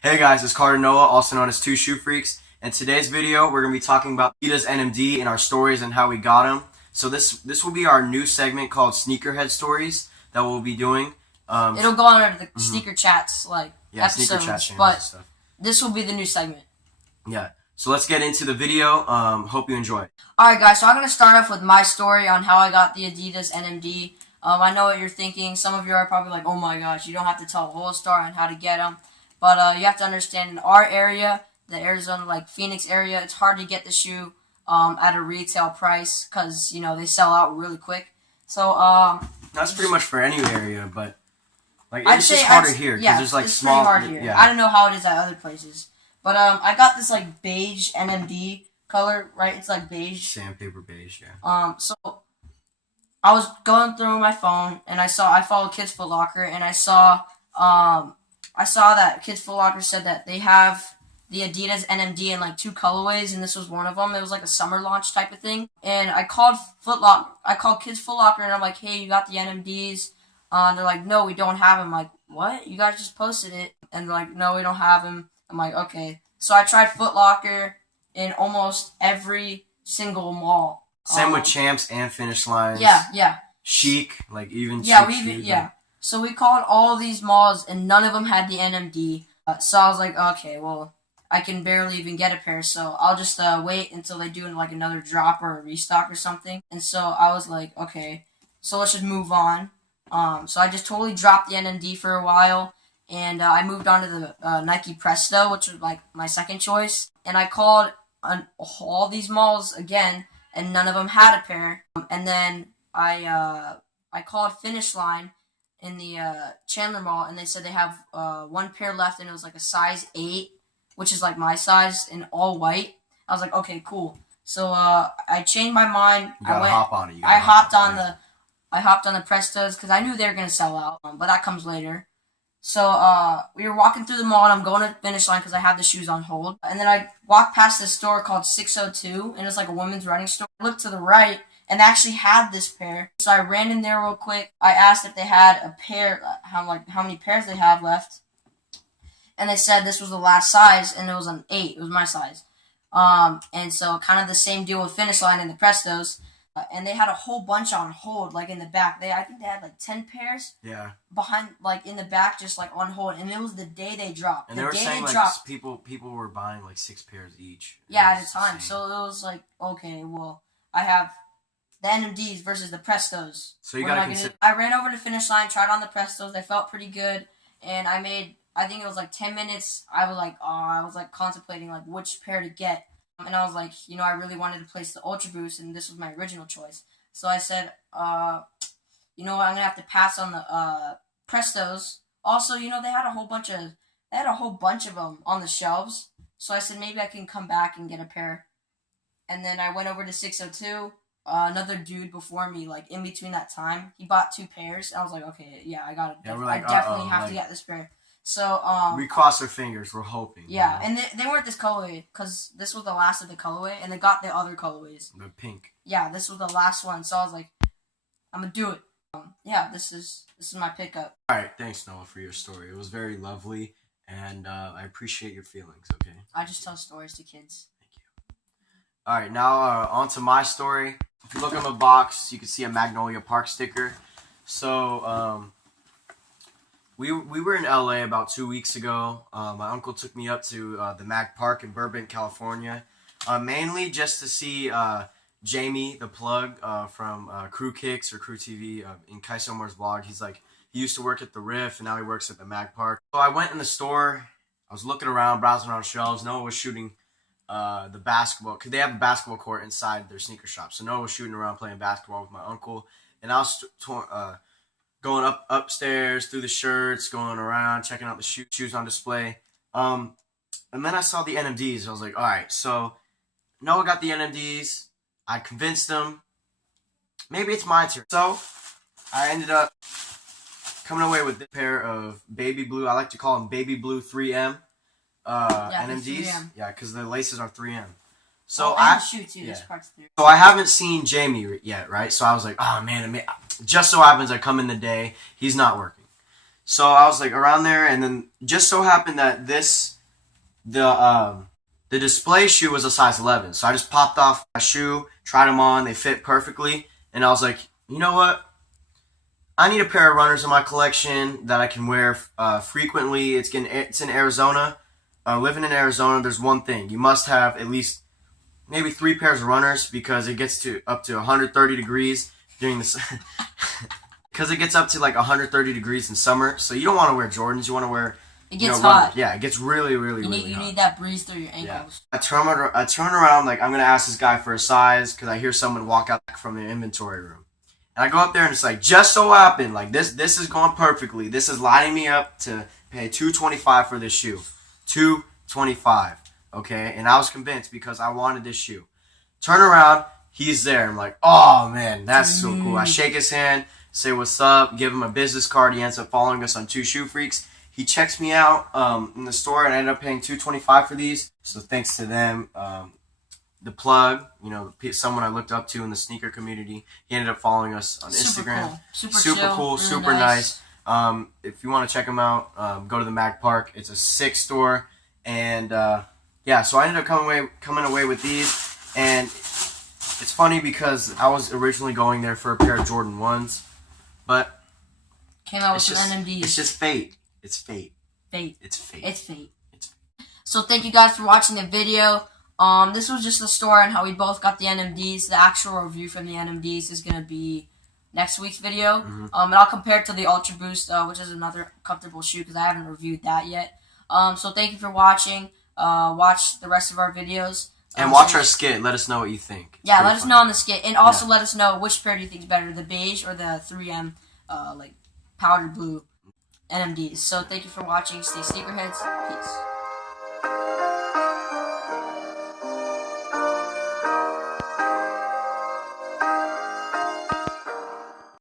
Hey guys, it's Carter Noah, also known as Two Shoe Freaks. In today's video, we're going to be talking about Adidas NMD and our stories and how we got them. So this will be our new segment called Sneakerhead Stories that we'll be doing. It'll go under the sneaker chats episodes, sneaker chat but and stuff. this will be the new segment. Yeah. So let's get into the video. Hope you enjoy. Alright guys, so I'm going to start off with my story on how I got the Adidas NMD. I know what you're thinking. Some of you are probably like, oh my gosh, you don't have to tell the whole story on how to get them. But you have to understand, in our area, the Arizona, Phoenix area, it's hard to get the shoe at a retail price because, they sell out really quick. So, that's pretty much for any area, but it's just harder here because there's it's small. Pretty hard here. Yeah. I don't know how it is at other places, but I got this beige NMD color, right? It's beige, Sandpaper beige, yeah. So I was going through my phone and I followed Kids Foot Locker and I saw that Kids Foot Locker said that they have the Adidas NMD in 2 colorways, and this was one of them. It was a summer launch type of thing. And I called Kids Foot Locker, and I'm like, hey, you got the NMDs? They're like, no, we don't have them. I'm like, what? You guys just posted it. And they're like, no, we don't have them. I'm like, okay. So I tried Foot Locker in almost every single mall. Same with Champs and Finish Lines. Yeah. Chic, even yeah, Chic. So we called all these malls, and none of them had the NMD. So I was like, okay, well, I can barely even get a pair, so I'll just wait until they do another drop or a restock or something. And so I was like, okay, so let's just move on. So I just totally dropped the NMD for a while, and I moved on to the Nike Presto, which was my second choice. And I called all these malls again, and none of them had a pair. And then I called Finish Line in the Chandler Mall, and they said they have 1 pair left, and it was a size 8, which is my size, in all white. I was like, okay, cool. So I changed my mind. Hop on it. I hopped on the Prestos because I knew they were gonna sell out, but that comes later. So we were walking through the mall, and I'm going to Finish Line because I have the shoes on hold. And then I walked past this store called 602, and it's a women's running store. I looked to the right, and they actually had this pair. So I ran in there real quick. I asked if they had a pair, how many pairs they have left. And they said this was the last size, and it was an 8. It was my size. And so kind of the same deal with Finish Line and the Prestos. And they had a whole bunch on hold, in the back. I think they had 10 pairs. Yeah. Behind, in the back, just on hold. And it was the day they dropped. And they were saying people were buying 6 pairs each. Yeah, at a time. So it was okay, well, I have the NMDs versus the Prestos. So you gotta consider. I ran over to Finish Line, tried on the Prestos. They felt pretty good, and I think it was 10 minutes. I was contemplating which pair to get, and I was I really wanted to place the Ultra Boost, and this was my original choice. So I said, you know what, I'm gonna have to pass on the Prestos. Also, they had a whole bunch of them on the shelves. So I said maybe I can come back and get a pair. And then I went over to 602. Another dude before me, in between that time, he bought 2 pairs. And I was like, okay, yeah, I got it. Yeah, I definitely have to get this pair. So, we crossed our fingers. We're hoping. Yeah, and they weren't this colorway because this was the last of the colorway, and they got the other colorways. The pink. Yeah, this was the last one. So I was like, I'm gonna do it. Yeah, this is my pickup. All right, thanks Noah for your story. It was very lovely, and I appreciate your feelings. Okay. I just tell stories to kids. Thank you. All right, now on to my story. If you look in the box, you can see a Magnolia Park sticker. So, we were in LA about 2 weeks ago. My uncle took me up to the Mag Park in Burbank, California, mainly just to see Jamie, the plug from Crew Kicks or Crew TV in Kai Somar's vlog. He used to work at the Riff, and now he works at the Mag Park. So I went in the store. I was looking around, browsing around shelves. Noah was shooting the basketball, because they have a basketball court inside their sneaker shop. So Noah was shooting around playing basketball with my uncle, and I was going upstairs through the shirts, going around, checking out the shoes on display. And then I saw the NMDs. I was like, all right, so Noah got the NMDs. I convinced him. Maybe it's my turn. So I ended up coming away with this pair of baby blue. I like to call them baby blue 3M NMDs. 3M. Yeah, because the laces are 3M. So and the shoe too. This part's 3M. So I haven't seen Jamie yet, right? So I was like, oh man, just so happens I come in the day, he's not working. So I was like around there, and then just so happened that the display shoe was a size 11. So I just popped off my shoe, tried them on, they fit perfectly, and I was like, you know what? I need a pair of runners in my collection that I can wear frequently. It's in Arizona. Living in Arizona, there's one thing: you must have at least maybe 3 pairs of runners because it gets to up to 130 degrees during the because it gets up to like 130 degrees in summer. So you don't want to wear Jordans. You want to wear it gets hot. Runners. Yeah, it gets really You hot. need that breeze through your ankles. Yeah. I turn around like I'm gonna ask this guy for a size because I hear someone walk out from the inventory room. And I go up there and it's like, just so happened, like this is going perfectly. This is lining me up to pay $225 for this shoe. $225. Okay? And I was convinced because I wanted this shoe. Turn around, he's there. I'm like, oh man, that's so cool. I shake his hand, say what's up, give him a business card. He ends up following us on Two Shoe Freaks. He checks me out in the store and I ended up paying $225 for these. So thanks to them. The plug, someone I looked up to in the sneaker community. He ended up following us on Instagram. Cool. Super chill, cool, really super nice. If you want to check him out, go to the Mag Park. It's a 6 store, and so I ended up coming away with these, and it's funny because I was originally going there for a pair of Jordan 1s, but came out with some NMDs. It's just fate. It's fate. It's fate. So thank you guys for watching the video. This was just a story on how we both got the NMDs. The actual review from the NMDs is going to be next week's video. Mm-hmm. And I'll compare it to the Ultra Boost, which is another comfortable shoe because I haven't reviewed that yet. So thank you for watching. Watch the rest of our videos. And watch our skit. Let us know what you think. Let us know on the skit. And also let us know which pair do you think is better, the beige or the 3M powder blue NMDs. So thank you for watching. Stay sneakerheads. Peace.